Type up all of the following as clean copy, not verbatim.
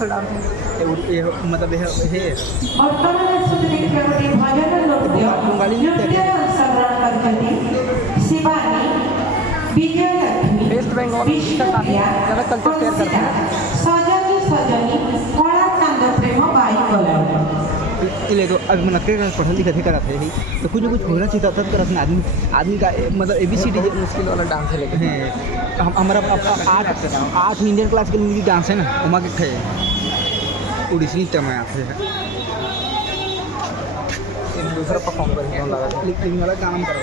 मतलब हे ବର୍ତ୍ତମାନ ସୁନ୍ଦରୀଙ୍କର ଗୋଟେ ଭଜନ ନୃତ୍ୟ ନୃତ୍ୟରେ ଅଂଶଗ୍ରହଣ କରିଛନ୍ତି ଶିବାନୀ ବିଜୟଲକ୍ଷ୍ମୀ वेस्ट बंगाल ବିଷ୍ଣୁପ୍ରିୟା ज़्यादा कल्चर शेयर करते हैं ସଜନୀ ସଜନୀ କଳା ଚାନ୍ଦ ପ୍ରେମ ବାଇ ଗଲାଣି। इसलिए तो अभी मतलब पढ़ा लिखा थे कराते ही तो कुछ ना कुछ होना चाहिए तब कराते आदमी आदमी का मतलब ABCD मुश्किल वाला डांस है लेकिन हमारा 8 इंडियन क्लास के लिए डांस है ना उमा के थे उड़ीसी नृत्य में आते हैं दूसरा परफॉर्म करेंगे लगा लेकिन वाला काम करो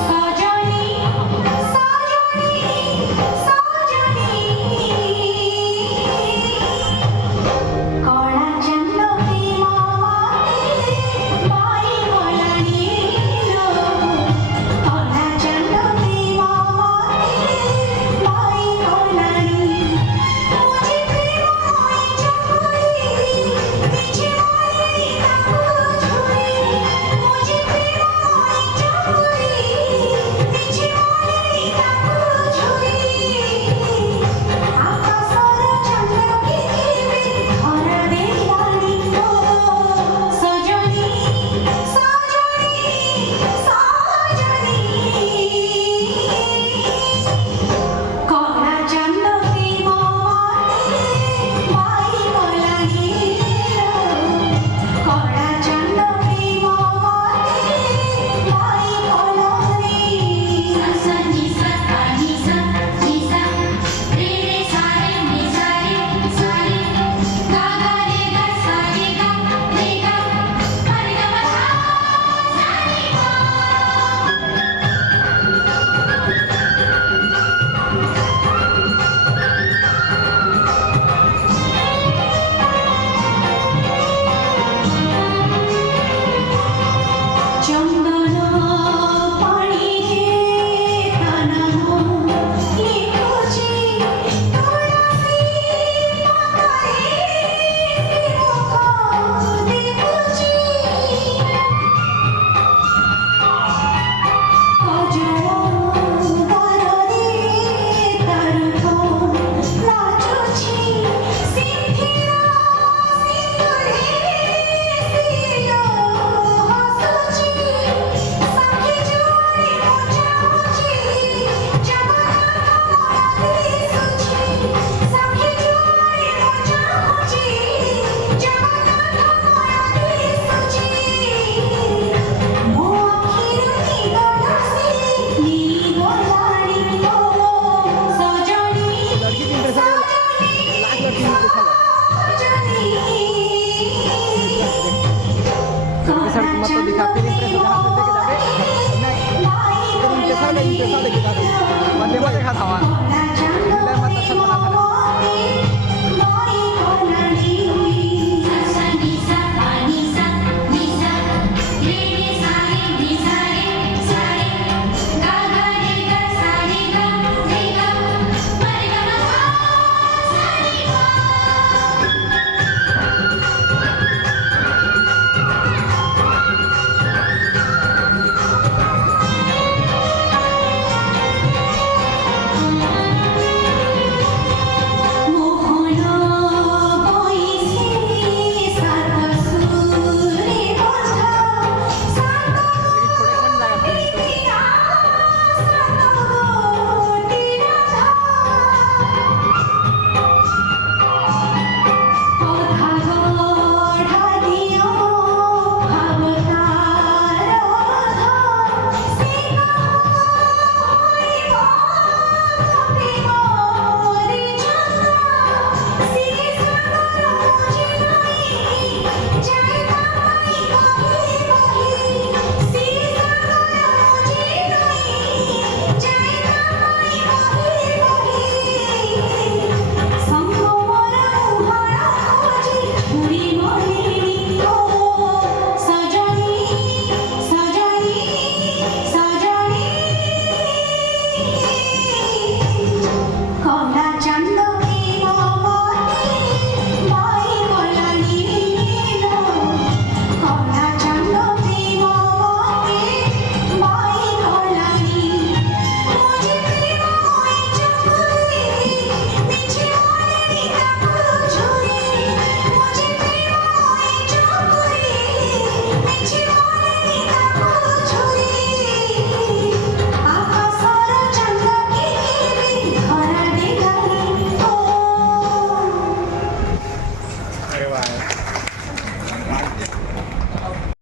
ସଜନୀ ସଜନୀ ସଜନୀ କଳା ଚାନ୍ଦ ପ୍ରେମ ବାଇ ଗଲାଣି କଳା ଚାନ୍ଦ ପ୍ରେମ ବାଇ ଗଲାଣି ମୁଝେ ପ୍ରେମ ଚକୁଳି କିଛି ମାରି ତାକୁ ଛୁଇ ମୁଝେ ପ୍ରେମ ଚକୁଳି କିଛି ମାରି ତାକୁ ଛୁଇ ଆକାଶର ଚନ୍ଦ୍ର ଦେଖିବି ଧରା ଦେଲାଣି ସଜନୀ ସଜନୀ ସଜନୀ କଳା ଚାନ୍ଦ ପ୍ରେମ ବାଇ ଗଲାଣି କଳା ଚାନ୍ଦ ପ୍ରେମ ବାଇ ଗଲାଣି सा नि सा गा नि सा रे रे सा रे नि सा रे गा गा रे गा सा रे गा रे गा मा रे गा मा सा रे गा চন্দন পানিতে তানানো লিখুছি তুলসী পাতারে মুখ দেখুছি কজল গলরে তারুঠ নাচুছি সিন্ধির সিন্দুরে সিল হাসুছি সাথী জুড়ে মোছামুছি জগন্নাথ দিশুছি সাথী জুড়ে মোছামুছি জগন্নাথ দিশুছি ମୋ ଆଖିରୁ ନିଗଡ଼ ସେ ନିଗଲାଣି ସଜନୀ सर मत तो दिखा फिर इंप्रेस हो हाथ लेके जावे नहीं इंप्रेस देखा दो मत देखा था वहां